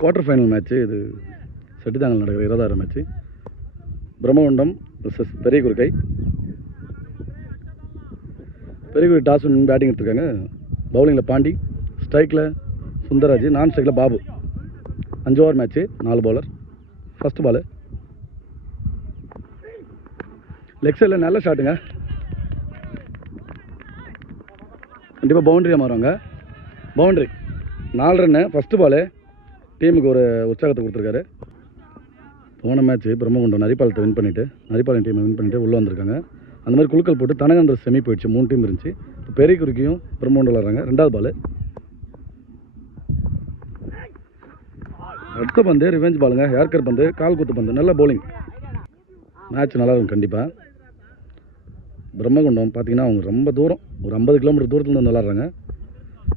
Quarter final match இது. செட்டிதாங்கல் நடக்கிற 20ஆவது match. Brahmakundam vs பெரிய குறுக்கை. பெரிய குறுக்கை டாஸ் வின் பேட்டிங் எடுத்துருக்காங்க. பவுலிங்கில் பாண்டி, ஸ்ட்ரைக்கில் சுந்தரராஜ், நான் ஸ்ட்ரைக்கில் Babu. 5 over match, 4 bowler. First ball leg சைடில் நல்ல ஷாட்டுங்க. கண்டிப்பாக பவுண்ட்ரியாக மாறுவாங்க. Boundary 4 run. ஃபஸ்ட்டு பாலு டீமுக்கு ஒரு உற்சாகத்தை கொடுத்துருக்காரு. போன மேட்ச்சு பிரம்மகுண்டம் நரிப்பாலத்தை வின் பண்ணிவிட்டு, நரிப்பாளையம் டீமை வின் பண்ணிவிட்டு உள்ளே வந்திருக்காங்க. அந்த மாதிரி குழுக்கள் போட்டு தனகந்திர செமி போயிடுச்சு. 3 டீம் இருந்துச்சு. இப்போ பெரிய குறுக்கியும் பிரம்மகுண்டம் விளாட்றாங்க. 2வது பாலு அடுத்த பந்து ரிவெஞ்ச் பாலுங்க. ஏர்கர் பந்து, கால் குத்து பந்து. நல்ல பவுலிங். மேட்ச் நல்லாயிருக்கும் கண்டிப்பாக. பிரம்மகுண்டம் பார்த்தீங்கன்னா அவங்க ரொம்ப தூரம், ஒரு 50 கிலோமீட்டர் தூரத்தில் வந்து விளாட்றாங்க.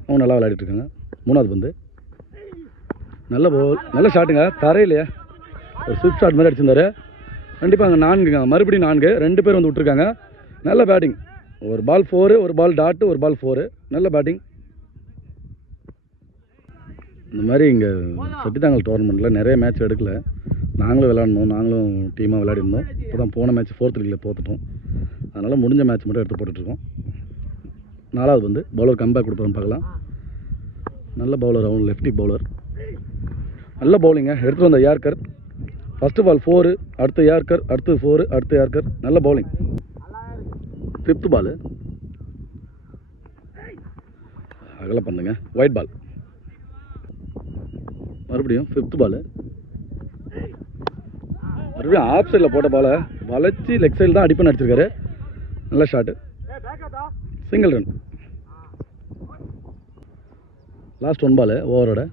அவங்க நல்லா விளையாடிட்டுருக்காங்க. 3வது பந்து நல்ல பவுல், நல்ல ஷாட்டுங்க. தரையிலையே ஒரு ஸ்விப் ஷாட் மாதிரி அடிச்சிருந்தாரு. கண்டிப்பாக அங்கே 4ங்க, மறுபடியும் 4. 2 பேர் வந்து விட்டுருக்காங்க. நல்ல பேட்டிங். ஒரு பால் 4, ஒரு பால் டாட்டு, ஒரு பால் 4. நல்ல பேட்டிங். இந்த மாதிரி இங்கே செட்டிதாங்கல் டோர்னமெண்ட்டில் நிறைய மேட்ச் எடுக்கல. நாங்களும் விளாட்ணும், நாங்களும் டீமாக விளையாடிருந்தோம். இப்போ தான் போன மேட்ச் 4th லீக்கில் தோத்துட்டோம். அதனால் முடிஞ்ச மேட்ச் மட்டும் எடுத்து போட்டுட்ருக்கோம். 4வது வந்து பவுலர் கம்பேக் கொடுப்போம் பார்க்கலாம். நல்ல பவுலர், அவங்க லெஃப்டி பவுலர். நல்ல பவுலிங்க. எடுத்துகிட்டு வந்த யார்கர். ஃபஸ்ட்டு பால் 4, அடுத்து யார்கர், அடுத்து 4, அடுத்து யார்கர். நல்ல பவுலிங். 5th பாலு அகல பந்துங்க. White ball. மறுபடியும் 5th பாலு மறுபடியும் ஆஃப் சைடில் போட்ட பாலை வளைச்சி லெக் சைடில் தான் அடிப்பண்ண அடிச்சிருக்காரு. நல்ல shot. Single run. Last 1 ball ஓவரோட.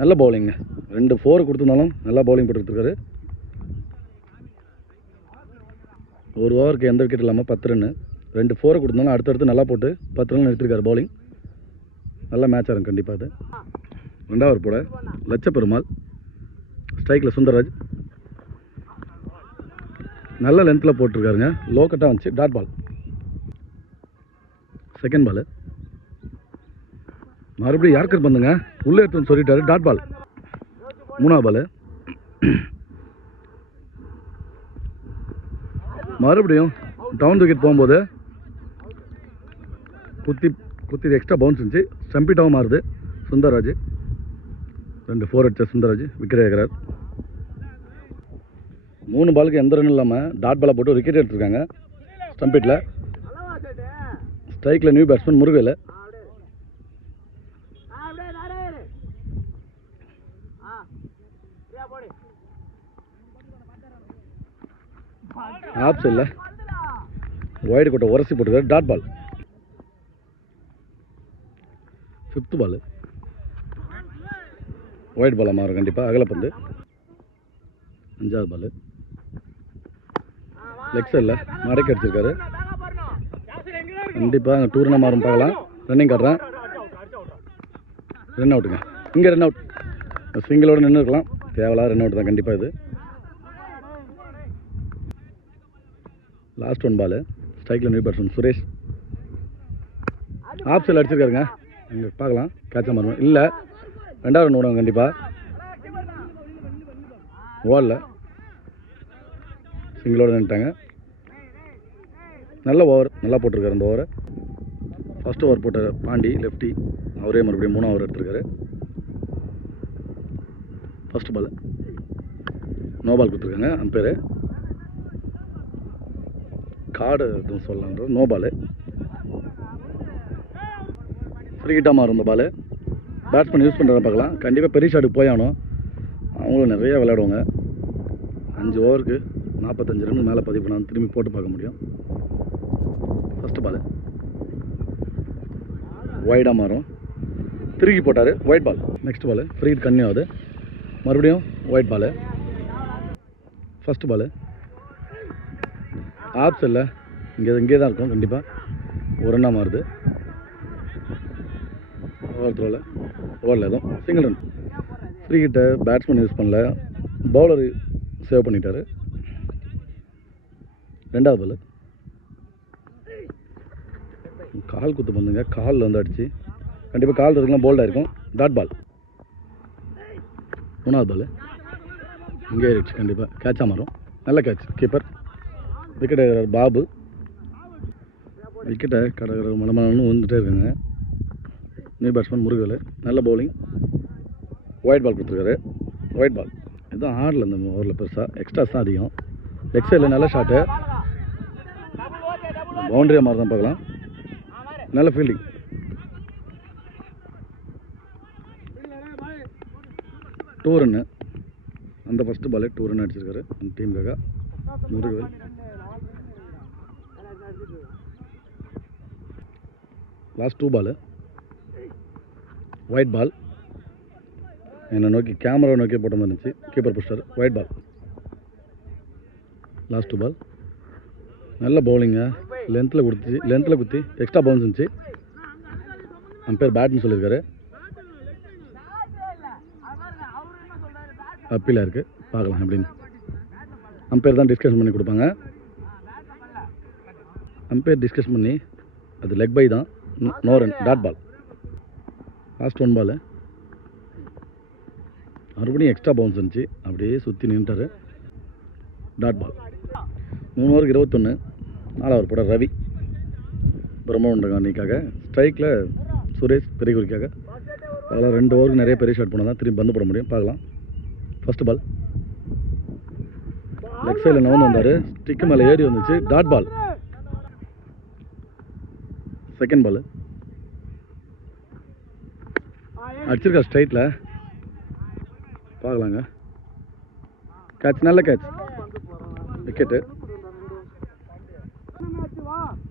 நல்ல பவுலிங்க. 2 4 கொடுத்துருந்தாலும் நல்லா பவுலிங் போட்டு கொடுத்துருக்காரு. ஒரு ஓவருக்கு எந்த விக்கெட் இல்லாமல் 10 ரன்னு. 2 4 கொடுத்துருந்தாலும் அடுத்தடுத்து நல்லா போட்டு 10 ரன் எடுத்திருக்காரு பவுலிங். நல்ல மேட்சாக இருக்கும் கண்டிப்பாக. அது 2வது ஓவர் போட லட்சப்பெருமாள், ஸ்ட்ரைக்கில் சுந்தரராஜ். நல்ல லென்த்தில் போட்டிருக்காருங்க. லோ கட்டாக வந்துச்சு. Dot ball. செகண்ட் பாலு மறுபடியும் யார்கர் பந்துங்க. உள்ளே எடுத்துன்னு சொல்லிட்டாரு. Dot ball. 3வது பாலு மறுபடியும் டவுன் விக்கெட் போகும்போது குத்தி எக்ஸ்ட்ரா பவுன்ஸ் இருந்துச்சு. ஸ்டம்பிட்டாகவும் மாறுது. சுந்தரராஜ் 2 4 அடித்த சுந்தரராஜ் விக்கெட் எடுக்கிறார். 3 பாலுக்கு எந்த ரன் இல்லாமல் டாட் பாலை போட்டு விக்கெட் எடுத்துருக்காங்க. ஸ்டம்பிட்டில். ஸ்ட்ரைக்கில் நியூ பேட்ஸ்மேன் முருகேல். ஆஃப் சைடில் ஒயிட் கொட்டை உரசி போட்டுருக்காரு. Dot ball. 5th Balu white பாலாக மாறும் கண்டிப்பாக. அகலப்பந்து. 5வது பாலு லெக் சைடில் மடக்கி அடிச்சிருக்காரு. கண்டிப்பாக அங்கே 2 ரன்னாக மாறும் பார்க்கலாம். ரன்னிங் காட்டுறேன். ரன் அவுட்டுங்க. இங்கே ரன் அவுட். சிங்கிளோடு நின்று இருக்கலாம். தேவையில்லாத ரன் அவுட் தான் கண்டிப்பாக இது. லாஸ்ட் 1 பாலு ஸ்ட்ரைக்கில் நியூ பேட்ஸ்மேன் சுரேஷ். ஆஃப் சைடில் அடிச்சிருக்காருங்க. இங்கே பார்க்கலாம். கேட்சாக மாறும் இல்லை. 2வது ரன் ஓடுவாங்க கண்டிப்பாக. ஓடல. சிங்கிளோடு நின்றுட்டாங்க. நல்ல ஓவர், நல்லா போட்டிருக்காரு அந்த ஓவரை. ஃபஸ்ட் ஓவர் போட்ட பாண்டி லெஃப்டி, அவரே மறுபடியும் 3வது ஓவர் எடுத்திருக்காரு. ஃபஸ்ட் பால் நோ பால் கொடுத்துருக்காங்க. அம்பேரு கார்டு எதுவும் சொல்லலான்ற நோ பாலு. ஃப்ரீ ஹிட்டாக மாறும் இந்த பால். பேட்ஸ்மேன் யூஸ் பண்ணுறத பார்க்கலாம். கண்டிப்பாக பெரிய ஷாட்டுக்கு போய் ஆகணும். அவங்களும் நிறையா விளையாடுவாங்க. 5 ஓவருக்கு 45 ரன் மேலே பதிவு பண்ணால் திரும்பி போட்டு பார்க்க முடியும். ஃபஸ்ட்டு பால் ஒயிடாக மாறும். திருக்கி போட்டார். Wide ball. Next ball free hit continue ஆகுது. மறுபடியும் ஒயிட் பால். ஃபஸ்ட்டு பால் ஆப்ஸ் இல்லை. இங்கே தான் இருக்கும் கண்டிப்பாக. ஒரு ரன்னாக மாறுது. ஓவரில் எதுவும் சிங்கிள் ரன். ஃப்ரீ ஹிட்டை பேட்ஸ்மேன் யூஸ் பண்ணல. பவுலர் சேவ் பண்ணிட்டார். 2வது பால் கால் குத்து பண்ணுங்க. காலில் வந்து அடிச்சு கண்டிப்பாக கால் இருக்குலாம் போல்டாக இருக்கும். Dot ball. மூணாவது பால் இங்கே ஏறிடுச்சு. கண்டிப்பாக கேட்சாக மாறும். நல்ல கேட்ச். கீப்பர் விக்கெட் எடுக்கிறார் பாபு. விக்கெட்டை கடற்கரை மலமலன்னு வந்துட்டே இருக்காங்க. New batsman Murugavel. நல்ல பவுலிங். ஒயிட் பால் கொடுத்துருக்காரு. ஒயிட் பால் இதுதான் ஆடல இந்த ஓவரில் பெருசாக. எக்ஸ்ட்ராஸ் தான் அதிகம். லெக் சைடில் நல்ல ஷாட்டு. பவுண்டரியாக மாதிரி தான் பார்க்கலாம். நல்ல ஃபீல்டிங். Two run. அந்த ஃபஸ்ட்டு பாலே 2 ரன் அடிச்சிருக்காரு அந்த டீமுக்காக Murugavel. Last 2 ball wide ball. என்னை நோக்கி கேமரா நோக்கி போட்ட மாதிரி இருந்துச்சு. கீப்பர் புஷ்டர். Wide ball. Last 2 ball. நல்ல பவுலிங்க. லென்த்தில் குத்தி எக்ஸ்ட்ரா பவுன்ஸ் இருந்துச்சு. அம்பையர் பேட்னு சொல்லியிருக்காரு. அப்பீலாக இருக்குது. பார்க்கலாம் எப்படின்னு. அம்பையர் தான் டிஸ்கஷன் பண்ணி கொடுப்பாங்க. அம்பையர் டிஸ்கஸ் பண்ணி அது லெக் பை தான். No run. Dot ball. Last 1 ball. மறுபடியும் எக்ஸ்ட்ரா பவுன்ஸ் இருந்துச்சு. அப்படியே சுற்றி நின்றுட்டார். Dot ball. 3 ஓவருக்கு 21. 4 ஓவர் போட ரவி பிரம்மண்டகானிக்காக. ஸ்ட்ரைக்கில் சுரேஷ் பெரியகுறிக்காக. அதெல்லாம் 2 ஓவருக்கு நிறைய பெரிய ஷாட் போனால் தான் திரும்பி பந்து போட முடியும். பார்க்கலாம். ஃபஸ்ட்டு பால் லெக் சைடில் நவந்து வந்தார். ஸ்டிக்கு மேலே ஏறி வந்துச்சு. Dot ball. செகண்ட் பால் அடிச்சிருக்கா ஸ்ட்ரைட்டில். பார்க்கலாங்க. கேட்ச். நல்ல கேட்ச். விக்கெட்டு.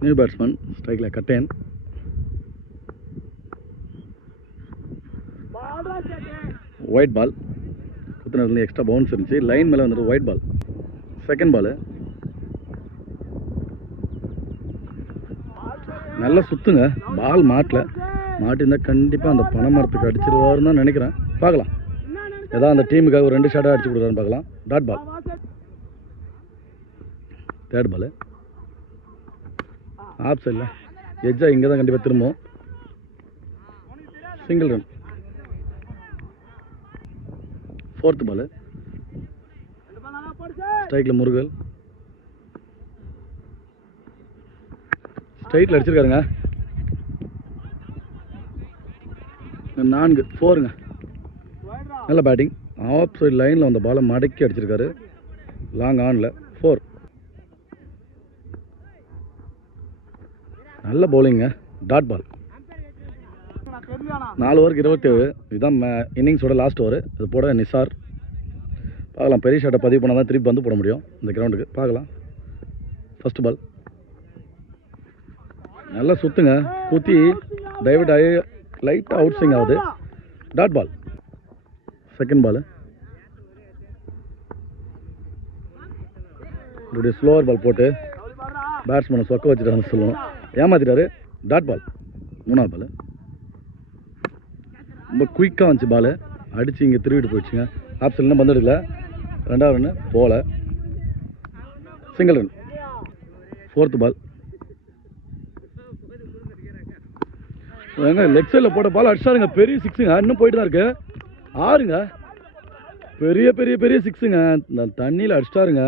நியூ பேட்ஸ்மேன் ஸ்ட்ரைக்கில் கட்டேன். Wide ball. குத்துனதுலேருந்து எக்ஸ்ட்ரா பவுன்ஸ் இருந்துச்சு. லைன் மேலே வந்துட்டு ஒயிட் பால். செகண்ட் பால் நல்லா சுற்றுங்க. பால் மாட்டிருந்தால் கண்டிப்பாக அந்த பனை மரத்துக்கு அடிச்சிருவாருன்னு தான் நினைக்கிறேன். பார்க்கலாம். ஏதாவது அந்த டீமுக்காக ஒரு 2 ஷாட்டாக அடிச்சு கொடுக்குறான்னு பார்க்கலாம். Dot ball. Third ball off சைடில் எஜ்ஜா இங்கே தான் கண்டிப்பாக திரும்பும். Single run. ஃபோர்த்து பால் ஸ்ட்ரைக்கில் முருகல். ஸ்ட்ரைட்டில் அடிச்சிருக்காருங்க. 4 4ங்க. நல்ல பேட்டிங். ஆஃப் சைடு லைனில் வந்த பாலை மடக்கி அடிச்சிருக்காரு. லாங் ஆனில் 4. நல்ல பவுலிங்க. Dot ball. 4 ஓவருக்கு 27. இதுதான் இன்னிங்ஸோட லாஸ்ட் ஓவர். இது போட நிசார். பார்க்கலாம். பெரிய ஷாட்டை பதிவு பண்ணால் தான் திருப்பி வந்து போட முடியும் இந்த கிரவுண்டுக்கு. பார்க்கலாம். ஃபஸ்ட்டு பால் நல்லா சுற்றுங்க. குத்தி டைவர்ட் ஆகி லைட்டாக அவுட் ஸ்விங் ஆகுது. Dot ball. செகண்ட் பால் இப்படி ஸ்லோவர் பால் போட்டு பேட்ஸ்மேனை சொக்க வச்சுட்டாருன்னு சொல்லுவோம். ஏமாத்திட்டாரு. Dot ball. 3வது பால் ரொம்ப குயிக்காக வந்துச்சு. பால் அடித்து இங்கே திருவிட்டு போயிடுச்சுங்க. ஆப்ஷன்லாம் பந்து எடுக்கல. 2வது ரன்னு போகல. Single run. 4th பால் லெக் சைடில் போட்ட பால் அடிச்சாருங்க. பெரிய 6ங்க. இன்னும் போயிட்டு தான் இருக்கு. 6ங்க. பெரிய பெரிய பெரிய 6ங்க. இந்த தண்ணியில் அடிச்சிட்டாருங்க.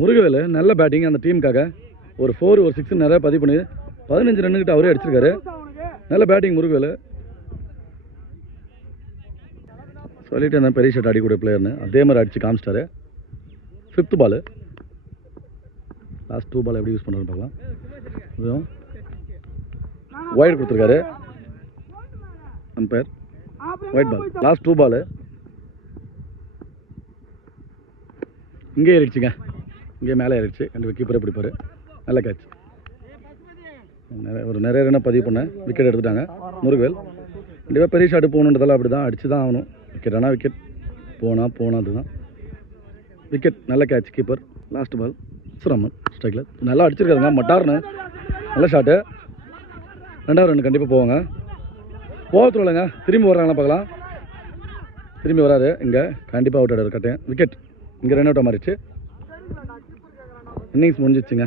முருகவேல் நல்ல பேட்டிங் அந்த டீமுக்காக. ஒரு 4 ஒரு 6 நிறைய பதிவு பண்ணி 15 ரன்னுக்கிட்ட அவரே அடிச்சிருக்காரு. நல்ல பேட்டிங் முருகவேல். சொல்லிட்டு இருந்தேன் பெரிய ஷாட் அடிக்கூடிய பிளேயர்னு. அதே மாதிரி அடித்து காமிச்சிட்டாரு. 5th பால். லாஸ்ட் 2 பால் எப்படி யூஸ் பண்ணுறேன்னு பார்க்கலாம். ஒயிட் கொடுத்துருக்காரு அம்பையர். White ball. லாஸ்ட் 2 பால் இங்கே ஏறிடுச்சுங்க. இங்கே மேலே ஏறிடுச்சு. கண்டிப்பாக கீப்பரை பிடிப்பார். நல்ல கேட்ச். நிறைய ரன்னை பதிவு பண்ணேன். விக்கெட் எடுத்துட்டாங்க முருகவேல். கண்டிப்பாக பெரிய ஷாட்டு போகணுன்றதால அப்படி தான் அடிச்சு தான் ஆகணும். விக்கெட் ஆனால் விக்கெட் போனால் அதுதான் விக்கெட். நல்ல catch. Keeper. Last ball Rahman ஸ்ட்ரைக்கில் நல்லா அடிச்சிருக்காருங்க. மட்டார்னு நல்ல ஷாட்டு. 2வது ரன் கண்டிப்பாக போவாங்க. போகத்துல இல்லைங்க. திரும்பி வர்றாங்களா பார்க்கலாம். திரும்பி வராரு. இங்கே கண்டிப்பாக அவுட் ஆடாரு கட்டேன். விக்கெட் இங்கே ரன் அவுட்டாக மாறிச்சு. இன்னிங்ஸ் முடிஞ்சிச்சுங்க.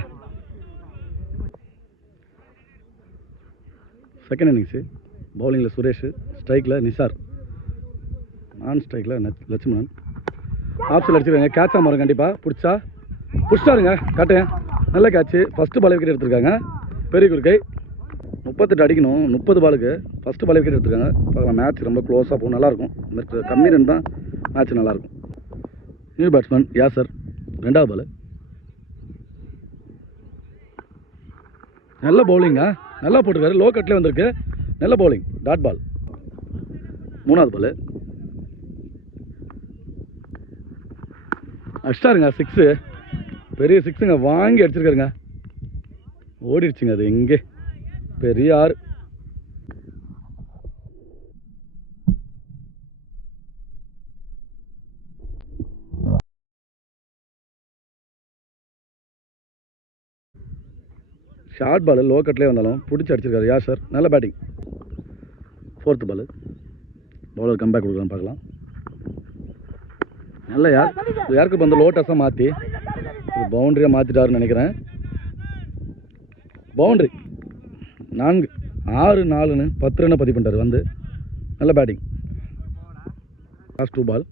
Second innings. பவுலிங்கில் சுரேஷ், ஸ்ட்ரைக்கில் நிசார், நான் ஸ்ட்ரைக்கில் லட்சுமணன். ஆப்ஷன் அடிச்சிருக்காங்க. கேட்சாக மாறும் கண்டிப்பாக. பிடிச்சாருங்க கட்டேன். நல்ல கேட்ச்சு. ஃபஸ்ட்டு பால் விக்கெட் எடுத்திருக்காங்க. பெரிய குறுக்கை 38 அடிக்கணும். 30 பாலுக்கு ஃபஸ்ட்டு பால் விக்கெட் எடுத்துருக்காங்க. பார்க்கலாம். மேட்ச் ரொம்ப க்ளோஸாக போகும். நல்லாயிருக்கும். கம்மி ரன் தான் மேட்ச் நல்லாயிருக்கும். New batsman Yasir. 2வது பால். நல்ல பவுலிங்க. நல்லா போட்டிருக்காரு. லோ கட்லேயே வந்திருக்கு. நல்ல பவுலிங். Dot ball. 3வது பால். அடிச்சிட்டாருங்க. 6. பெரிய 6ங்க. வாங்கி அடிச்சிருக்காருங்க. ஓடிடுச்சுங்க. அது எங்கே பெரிய 6. ஷார்ட் பால் லோ கட்லேயே வந்தாலும் பிடிச்சி அடிச்சிருக்காரு யாசர். நல்ல பேட்டிங். 4th பால். பவுலர் கம்பேக் கொடுக்குறான்னு பார்க்கலாம். நல்ல யாருக்கு இப்போ அந்த லோ டஸ்ஸாக மாற்றி பவுண்ட்ரியாக மாற்றிட்டாருன்னு நினைக்கிறேன். பவுண்ட்ரி 4. 6-4ன்னு 10 ரன்னை பதிவு பண்ணிட்டார் வந்து. நல்ல பேட்டிங். லாஸ்ட் 2 பால்.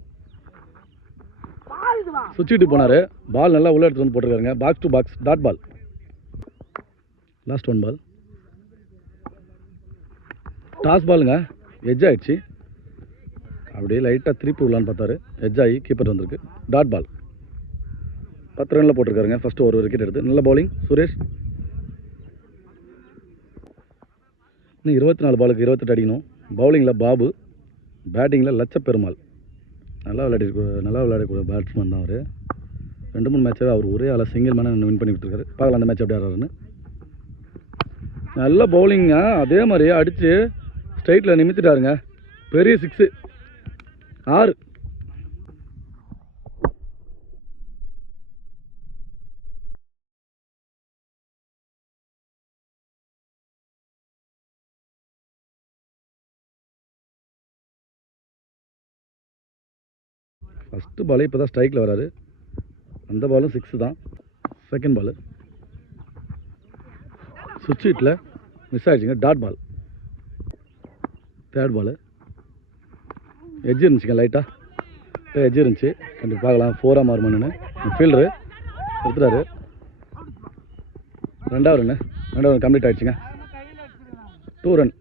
சுவிட்சிட்டு போனார். பால் நல்லா உள்ள எடுத்து வந்து போட்டிருக்காருங்க. Box to box. Dot ball. Last 1 ball. Toss பாலுங்க. எட்ஜ் ஆகிடுச்சு. அப்படியே லைட்டாக திருப்பி விடலான்னு பார்த்தாரு. எட்ஜ் ஆகி கீப்பர் வந்திருக்கு. Dot ball. 10 ரனில் போட்டிருக்காருங்க. ஃபஸ்ட்டு ஒரு விக்கெட் எடுத்து. நல்ல பவுலிங் சுரேஷ். இன்னும் 24 பாலுக்கு 28 அடிக்கணும். பவுலிங்கில் பாபு, பேட்டிங்கில் லட்சப்பெருமாள். நல்லா விளையாடக்கூடிய பேட்ஸ்மேன் தான் அவர். 2-3 மேட்சாகவே அவர் ஒரே ஆளை சிங்கிள் மேனை வின் பண்ணி கொடுத்துருக்காரு. பார்க்கலாம் அந்த மேட்ச் எப்படி ஆடுறாருன்னு. நல்ல பவுலிங்க. அதே மாதிரி அடித்து ஸ்ட்ரைட்டில் நிமித்திட்டாருங்க. பெரிய 6. 6. ஃபஸ்ட்டு பாலே இப்போ தான் ஸ்ட்ரைக்கில் வராரு. அந்த பாலும் 6 தான். Second ball. சுவிட்ச் ஹிட்டில் மிஸ் ஆகிடுச்சிங்க. Dot ball. Third ball. Edge இருந்துச்சுங்க. லைட்டாக எட்ஜ் இருந்துச்சு. கண்டிப்பாக பார்க்கலாம் 4ஆக மாறுமான்னு. ஃபீல்டரு எடுத்துட்டாரு. 2வது ரன் கம்ப்ளீட் ஆகிடுச்சுங்க. 2 ரன்.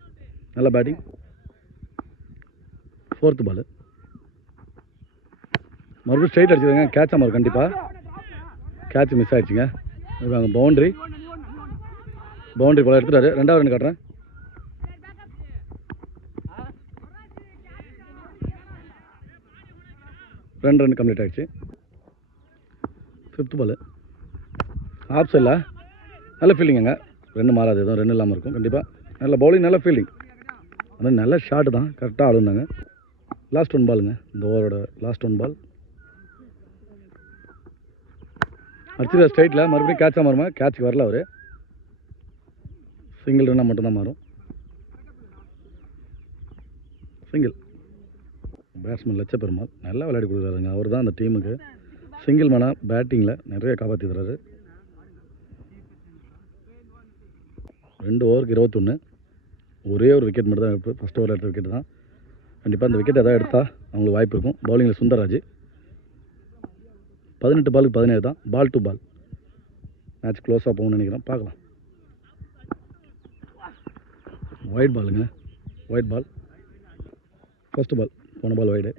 நல்ல பேட்டிங். 4th ball. மறுபடியும் ஸ்ட்ரைட் அடிச்சிருக்காங்க. கேட்சாக மாறும் கண்டிப்பாக. கேட்ச் மிஸ் ஆகிடுச்சிங்க. அங்கே பவுண்ட்ரி பால் எடுத்துட்டாரு. 2வது ரன் காட்டுறேன். 2 ரன் கம்ப்ளீட் ஆகிடுச்சு. 5th பால். ஆஃப் சைடில் நல்ல ஃபீல்டிங்க. ரன் மாறாது. எதுவும் ரன் இல்லாமல் இருக்கும் கண்டிப்பாக. நல்ல பவுலிங். நல்ல ஃபீல்டிங். ஆனால் நல்ல ஷாட்டு தான். கரெக்டாக ஆளுந்தாங்க. லாஸ்ட் 1 பாலுங்க. இந்த ஓவரோட லாஸ்ட் 1 பால். அடிச்சிருக்க ஸ்ட்ரைட்டில் மறுபடியும் கேட்சாக மாறுமா? கேட்சுக்கு வரல அவர். சிங்கிள் ரன்னாக மட்டும்தான் மாறும். சிங்கிள். பேட்ஸ்மேன் லட்சப்பெருமாள் நல்லா விளையாடி கொடுக்குறாருங்க. அவர் தான் அந்த டீமுக்கு சிங்கிள் மேனாக பேட்டிங்கில் நிறைய காப்பாற்றி தர்றாரு. 2 ஓவருக்கு 21. ஒரே ஒரு விக்கெட் மட்டும் தான் எடுப்பு. ஃபஸ்ட் ஓவர் எடுத்த விக்கெட் தான். கண்டிப்பாக அந்த விக்கெட் எதாவது எடுத்தால் அவங்களுக்கு வாய்ப்பு இருக்கும். பவுலிங்கில் சுந்தர்ராஜ். 18 பாலுக்கு 17 தான். Ball to ball. மேட்ச் க்ளோஸாக போகணும்னு நினைக்கிறேன். பார்க்கலாம். ஒயிட் பாலுங்க. White ball. ஃபஸ்ட்டு பால். போன பால் வைடு.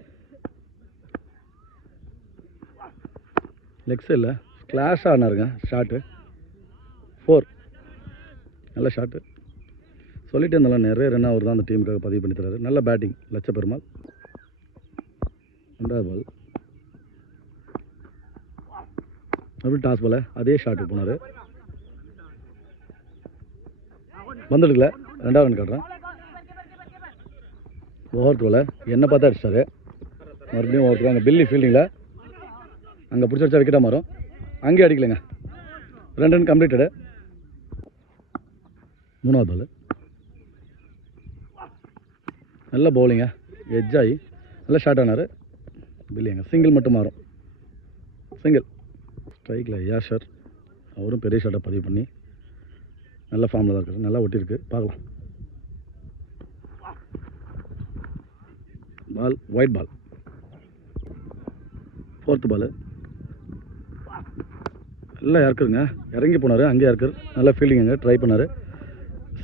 லெக் சைடில் கிளாஷாக ஆனாருங்க ஷாட்டு. 4. நல்ல ஷாட்டு. சொல்லிட்டு இருந்தாலும் நிறைய ரன் அவர் தான் அந்த டீமுக்காக பதிவு பண்ணி தராரு. நல்ல பேட்டிங் லட்சப்பெருமாள். 2வது பால். அப்படி டாஸ் பால். அதே ஷாட்டுக்கு போனார். வந்துடுக்கல. 2வது ரன் காட்டுறேன். ஓவர்த்ரோவில் என்ன பார்த்தா அடிச்சிட்டாரு. மறுபடியும் ஓவர்த்ரோ. அங்கே பில்லி ஃபீல்டிங்கில் அங்கே பிடிச்சி வச்சா விக்கெட்டாக மாறும். அங்கேயே அடிக்கலைங்க. 2 ரன் கம்ப்ளீட்டடு. 3வது பால். நல்ல பவுலிங்க. எட்ஜ் ஆகி நல்ல ஷாட் ஆனார். பில்லியங்க சிங்கிள் மட்டும் மாறும். சிங்கிள். ஸ்ட்ரைக்கில் யாஷர் அவரும் பெரிய ஷாட்டை பதிவு பண்ணி நல்ல ஃபார்மில் தான் இருக்காரு. நல்லா ஒட்டியிருக்கு. பார்க்கலாம். பால் ஒயிட் பால். 4th பால். நல்லா இறக்குதுங்க. இறங்கி போனார். அங்கேயே இறக்குது. நல்லா ஃபீல்டிங்க ட்ரை பண்ணார்.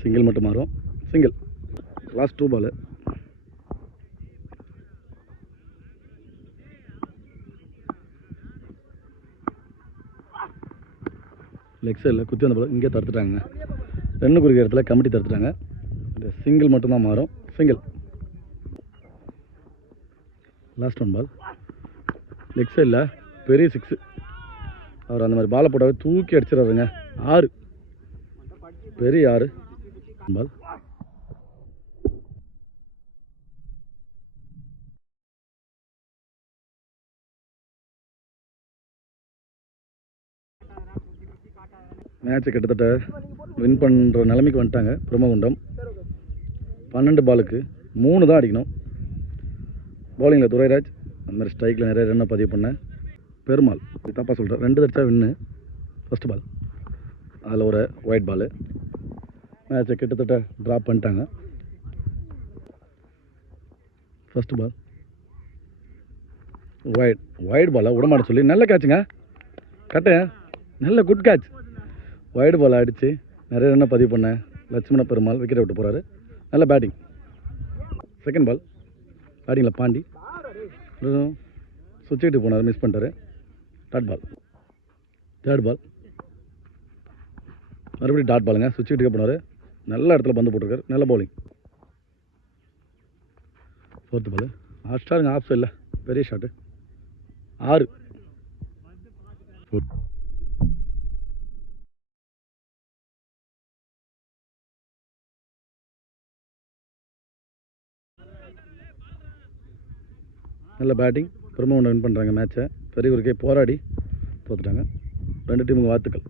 சிங்கிள் மட்டும் மாறும். சிங்கிள். லாஸ்ட் 2 பால். லெக் சைடில் குத்தி வந்த பால் இங்கே தடுத்துட்டாங்க. 2 குறிக்கிற இடத்துல கமிட்டி தடுத்துட்டாங்க. இந்த சிங்கிள் மட்டும்தான் மாறும். சிங்கிள். லாஸ்ட் 1 பால். லெக் சைடில் பெரிய 6. அவர் அந்த மாதிரி பாலை போட்டாவே தூக்கி அடிச்சிடறாருங்க. 6. பெரிய 6 பால். மேட்சை கிட்டத்தட்ட வின் பண்ணுற நிலைமைக்கு வந்துட்டாங்க பிரம்மகுண்டம். 12 பாலுக்கு 3 தான் அடிக்கணும். பவுலிங்கில் துரைராஜ், அந்த மாதிரி ஸ்ட்ரைக்கில் நிறைய ரன்னை பதிவு பண்ணேன். பெருமாள் தப்பாக சொல்கிறேன், 2 அடிச்சா வின்னு. ஃபஸ்ட் பால் அதில் ஒரு ஒயிட் பால். மேட்சை கிட்டத்தட்ட ட்ராப் பண்ணிட்டாங்க. ஃபஸ்ட் பால் ஒயிட் பாலை விடமாட்ட சொல்லி நல்ல கேட்சுங்க. கட்டேன் நல்ல குட் கேட்ச். ஒயிட் பால் அடித்து நிறைய ரன்னை பதிவு பண்ணேன். லட்சுமண பெருமாள் விக்கெட்டை விட்டு போகிறாரு. நல்ல பேட்டிங். செகண்ட் பால் பேட்டிங்கில் பாண்டி சுவிட்சிட்டு போனார், மிஸ் பண்ணிட்டார். தேர்ட் பால் மறுபடியும் டாட் பாலுங்க. சுவிட்சிட்டுக்கே போனார். நல்ல இடத்துல பந்து போட்டிருக்காரு. நல்ல bowling. 4th ball of of சைடில் பெரிய ஷாட்டு. 6. நல்ல பேட்டிங். பிரம்மகுண்டம் வின் பண்ணுறாங்க மேட்சை. பெரிய குறுக்கே போராடி தோற்றுட்டாங்க. 2 டீமுக்கு வாழ்த்துக்கள்.